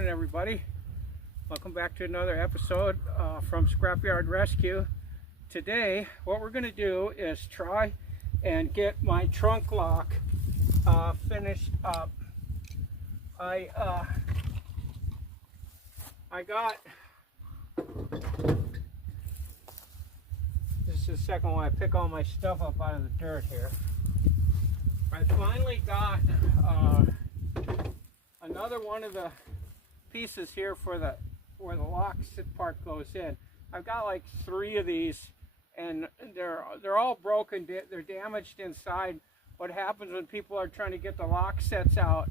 morning, everybody. Welcome back to another episode from Scrapyard Rescue. Today, what we're going to do is try and get my trunk lock finished up. I got, this is the second one I pick all my stuff up out of the dirt here. I finally got another one of the pieces here for the where the lock part goes in. I've got like 3 of these, and they're all broken. They're damaged inside. What happens when people are trying to get the lock sets out,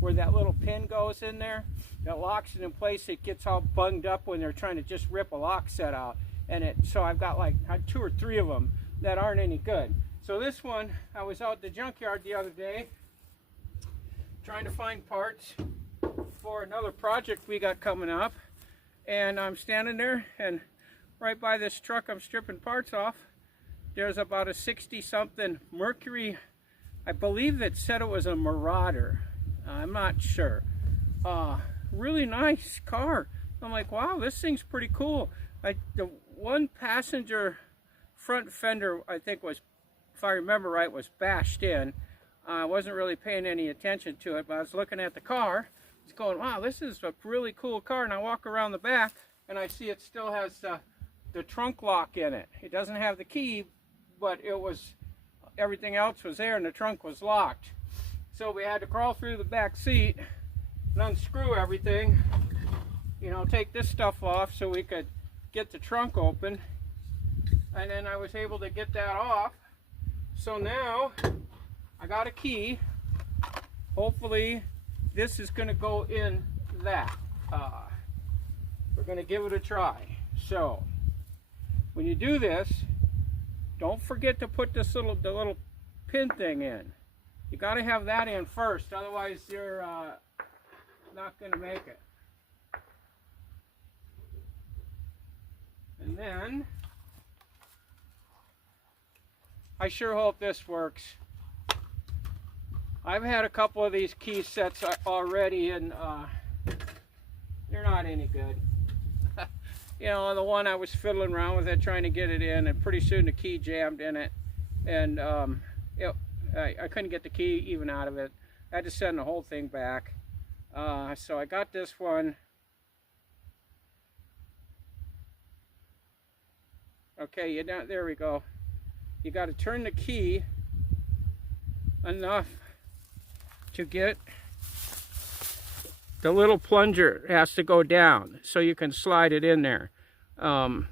where that little pin goes in there, that locks it in place, it gets all bunged up when they're trying to just rip a lock set out. And so I've got like 2 or 3 of them that aren't any good. So this one, I was out at the junkyard the other day trying to find parts for another project we got coming up, and I'm standing there, and right by this truck I'm stripping parts off, there's about a 60-something Mercury. I believe it said it was a Marauder. I'm not sure. Really nice car. I'm like, wow, this thing's pretty cool. The one passenger front fender, I think was, if I remember right, was bashed in. I wasn't really paying any attention to it, but I was looking at the car. I was going, wow, this is a really cool car. And I walk around the back, and I see it still has the trunk lock in it. It doesn't have the key, but everything else was there, and the trunk was locked. So we had to crawl through the back seat and unscrew everything, take this stuff off so we could get the trunk open. And then I was able to get that off. So now I got a key. Hopefully this is going to go in that. We're going to give it a try. So when you do this, don't forget to put the little pin thing in. You got to have that in first, otherwise you're not going to make it. And then I sure hope this works. I've had a couple of these key sets already, and they're not any good. The one I was fiddling around with it, trying to get it in, and pretty soon the key jammed in it, and I couldn't get the key even out of it. I had to send the whole thing back. So I got this one. Okay, there we go. You got to turn the key enough to get the little plunger. It has to go down so you can slide it in there. And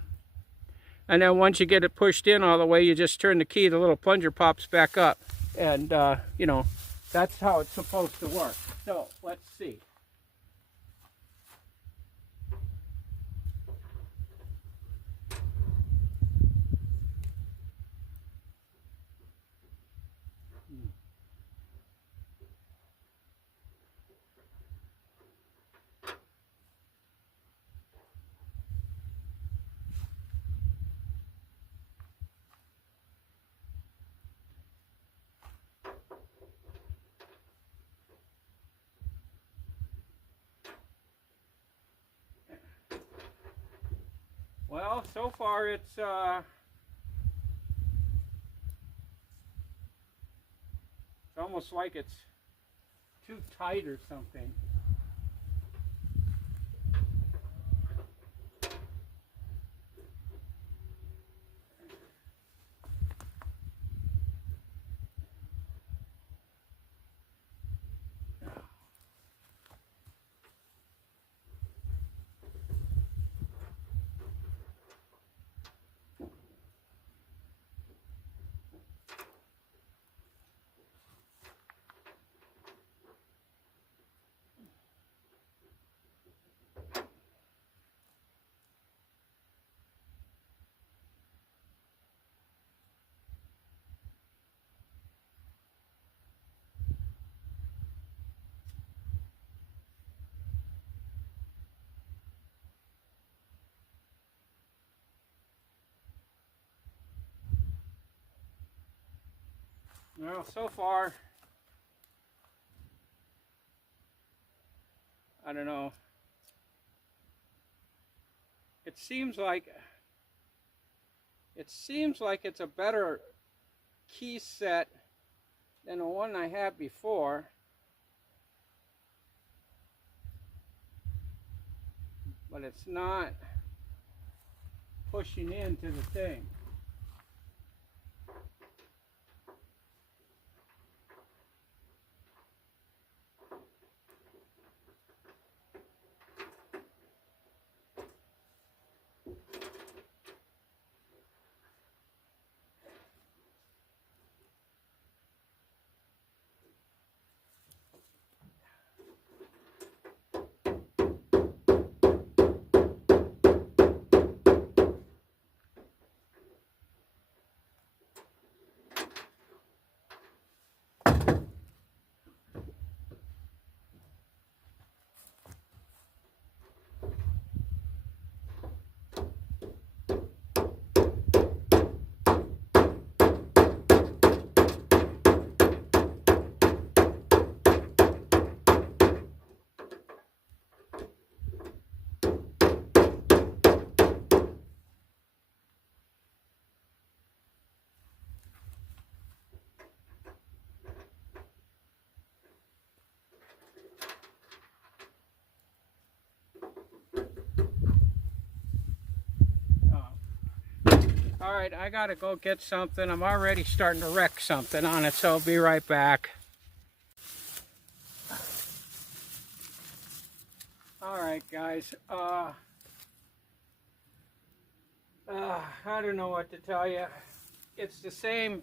then once you get it pushed in all the way, you just turn the key, the little plunger pops back up. And, that's how it's supposed to work. So, let's see. Well, so far it's almost like it's too tight or something. Well, so far, I don't know, it seems like it's a better key set than the one I had before. But it's not pushing into the thing. All right, I gotta go get something. I'm already starting to wreck something on it, so I'll be right back. All right, guys. I don't know what to tell you. It's the same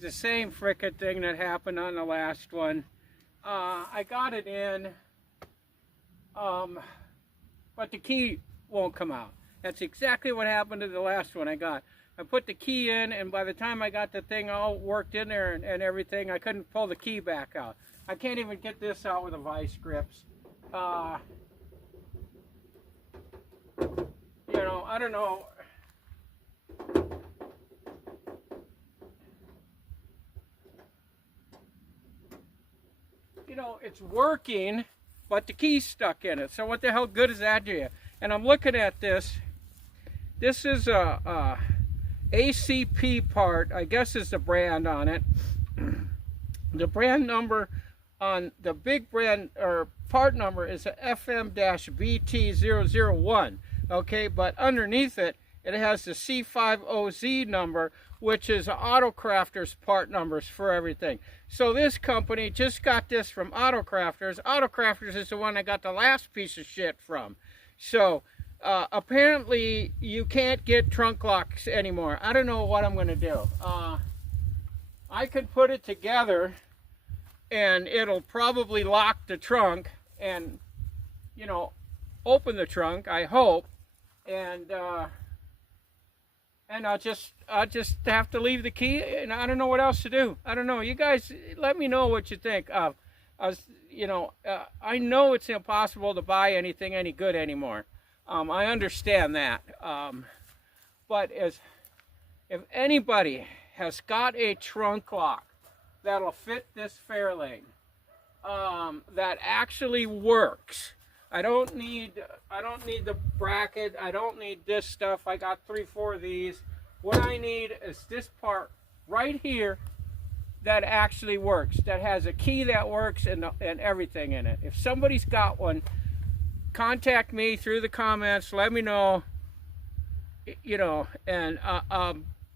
frickin' thing that happened on the last one. I got it in, but the key won't come out. That's exactly what happened to the last one I got. I put the key in, and by the time I got the thing all worked in there and everything, I couldn't pull the key back out. I can't even get this out with the vice grips. You know, I don't know. You know, it's working, but the key's stuck in it. So what the hell good is that to you? And I'm looking at this. This is a ACP part, I guess is the brand on it. The brand number on the big brand or part number is a FM-BT001. Okay, but underneath it, it has the C50Z number, which is Autocrafters part numbers for everything. So this company just got this from Autocrafters. Autocrafters is the one I got the last piece of shit from. So apparently you can't get trunk locks anymore. I don't know what I'm going to do. I could put it together and it'll probably lock the trunk and, you know, open the trunk, I hope. And I'll just have to leave the key, and I don't know what else to do. I don't know. You guys, let me know what you think. I know it's impossible to buy anything any good anymore. I understand that. But if anybody has got a trunk lock that'll fit this Fairlane, that actually works. I don't need the bracket. I don't need this stuff. I got 3-4 of these. What I need is this part right here that actually works, that has a key that works and everything in it. If somebody's got one, contact me through the comments. Let me know. You know, and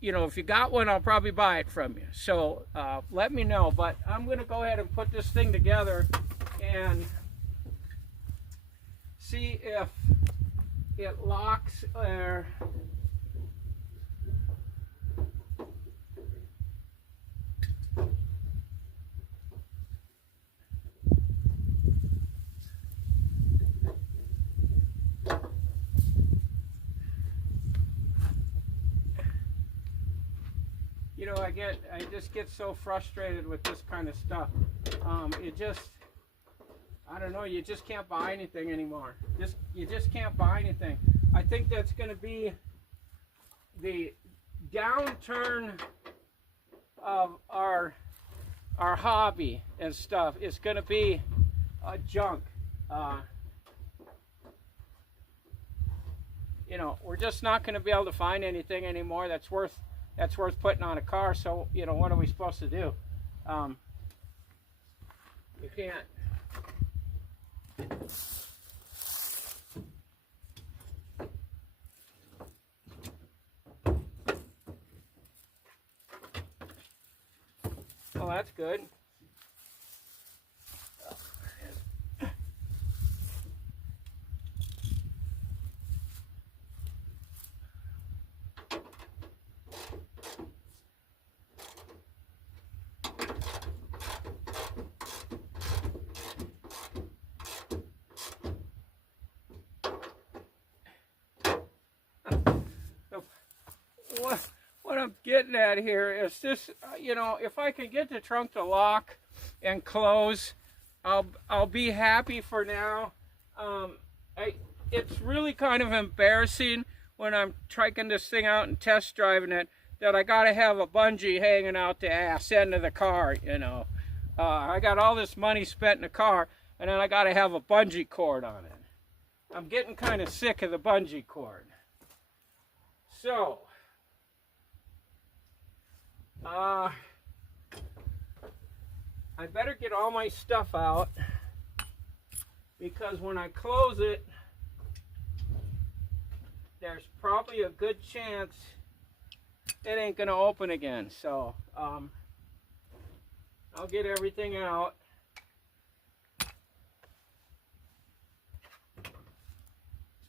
you know, if you got one, I'll probably buy it from you. So let me know. But I'm gonna go ahead and put this thing together and see if it locks there. You know, I just get so frustrated with this kind of stuff. I don't know, you just can't buy anything anymore. You just can't buy anything. I think that's going to be the downturn of our hobby and stuff. It's going to be you know, we're just not going to be able to find anything anymore that's worth putting on a car. So, you know, what are we supposed to do? You can't. Well, that's good. What I'm getting at here is this, you know, if I can get the trunk to lock and close, I'll be happy for now. It's really kind of embarrassing when I'm trying this thing out and test driving it that I got to have a bungee hanging out the ass end of the car, you know. I got all this money spent in the car, and then I got to have a bungee cord on it. I'm getting kind of sick of the bungee cord. So, I better get all my stuff out, because when I close it, there's probably a good chance it ain't gonna open again. So I'll get everything out.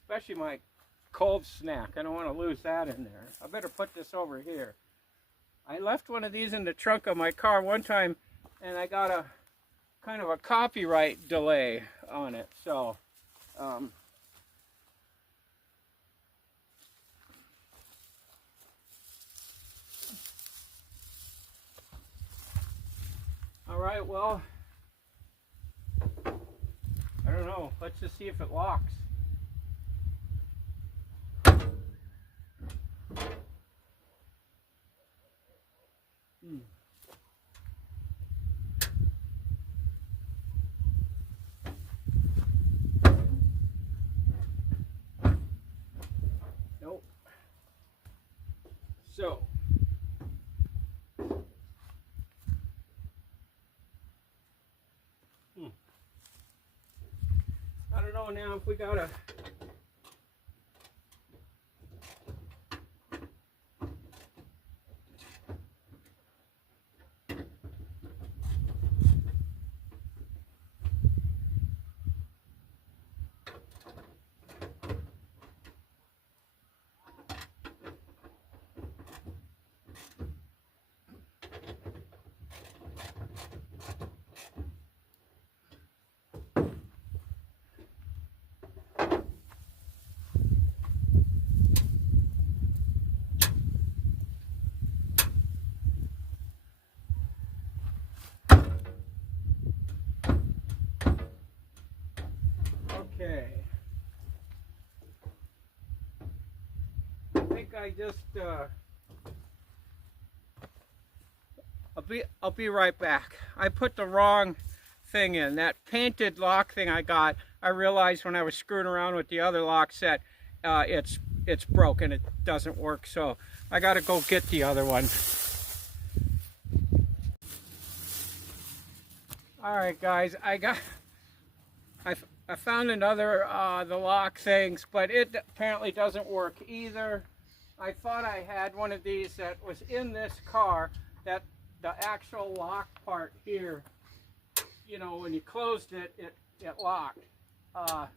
Especially my cold snack. I don't want to lose that in there. I better put this over here. I left one of these in the trunk of my car one time, and I got a kind of a copyright delay on it. So all right, well, I don't know. Let's just see if it locks. Nope. So, I don't know now if we gotta. Okay. I think I just I'll be right back. I put the wrong thing in. That painted lock thing I got, I realized when I was screwing around with the other lock set, it's broken. It doesn't work. So I got to go get the other one. All right, guys. I found another the lock things, but it apparently doesn't work either. I thought I had one of these that was in this car, that the actual lock part here, you know, when you closed it, it locked. The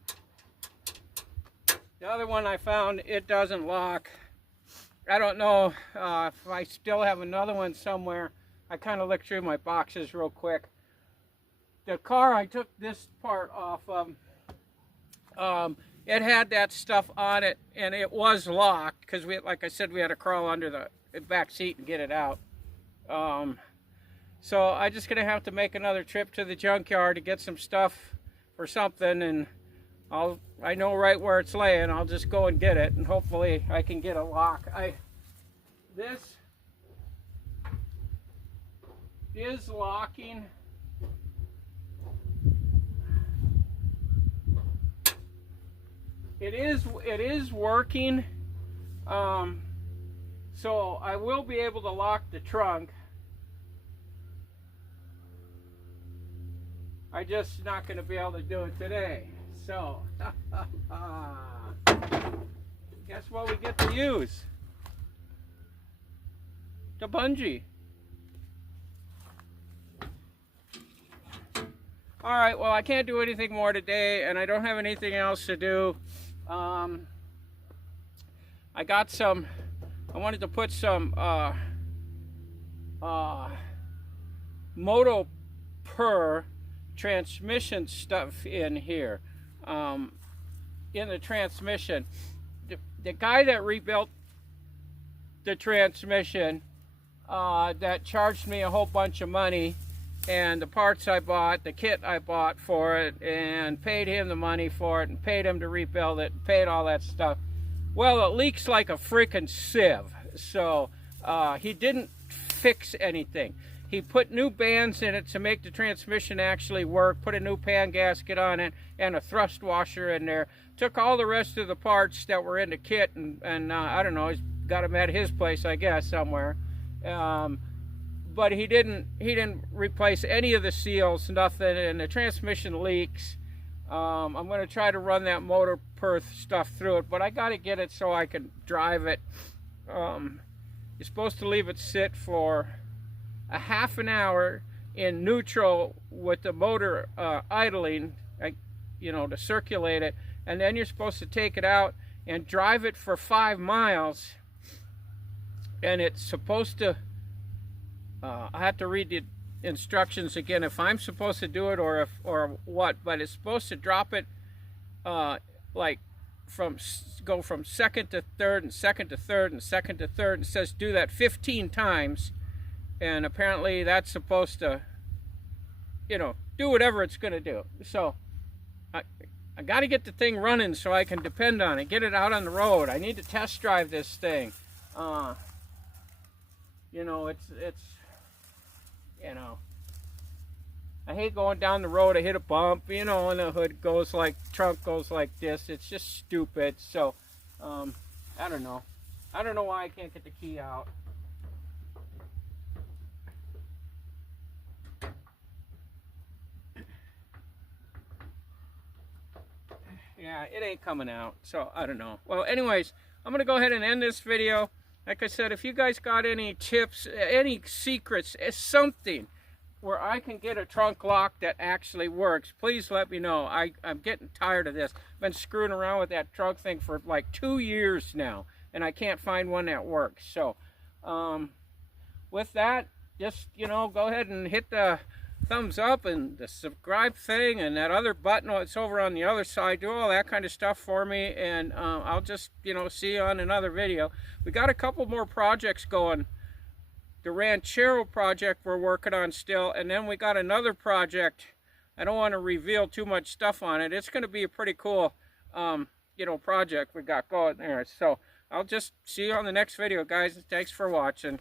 other one I found, it doesn't lock. I don't know if I still have another one somewhere. I kind of looked through my boxes real quick. The car I took this part off of, it had that stuff on it, and it was locked because like I said, we had to crawl under the back seat and get it out. So I'm just gonna have to make another trip to the junkyard to get some stuff for something, and I know right where it's laying. I'll just go and get it, and hopefully I can get a lock. This is locking. it is working. So I will be able to lock the trunk. I'm just not going to be able to do it today. So, guess what we get to use? The bungee. Alright, well, I can't do anything more today, and I don't have anything else to do. I wanted to put some Moto Per transmission stuff in here. In the transmission. The guy that rebuilt the transmission, that charged me a whole bunch of money, and the parts I bought, the kit I bought for it, and paid him the money for it, and paid him to rebuild it, and paid all that stuff. Well, it leaks like a freaking sieve. So he didn't fix anything. He put new bands in it to make the transmission actually work, put a new pan gasket on it, and a thrust washer in there. Took all the rest of the parts that were in the kit, and I don't know, he's got them at his place, I guess, somewhere. But he didn't replace any of the seals, nothing, and the transmission leaks. I'm going to try to run that motor perth stuff through it, but I got to get it so I can drive it. You're supposed to leave it sit for a half an hour in neutral with the motor idling, you know, to circulate it, and then you're supposed to take it out and drive it for 5 miles, and it's supposed to, I have to read the instructions again if I'm supposed to do it or what, but it's supposed to drop it like go from second to third and second to third and second to third. It says do that 15 times, and apparently that's supposed to, you know, do whatever it's going to do. So I got to get the thing running so I can depend on it, get it out on the road. I need to test drive this thing. You know, it's you know, I hate going down the road, I hit a bump, you know, and the hood goes like, trunk goes like this. It's just stupid. So, I don't know. I don't know why I can't get the key out. Yeah, it ain't coming out, so I don't know. Well, anyways, I'm going to go ahead and end this video. Like I said, if you guys got any tips, any secrets, something where I can get a trunk lock that actually works, please let me know. I'm getting tired of this. I've been screwing around with that trunk thing for like 2 years now, and I can't find one that works. So, with that, just, you know, go ahead and hit the thumbs up and the subscribe thing and that other button that's over on the other side. Do all that kind of stuff for me, and I'll just, you know, see you on another video. We got a couple more projects going. The Ranchero project we're working on still, and then we got another project. I don't want to reveal too much stuff on it. It's going to be a pretty cool you know, project we got going there. So I'll just see you on the next video, guys. Thanks for watching.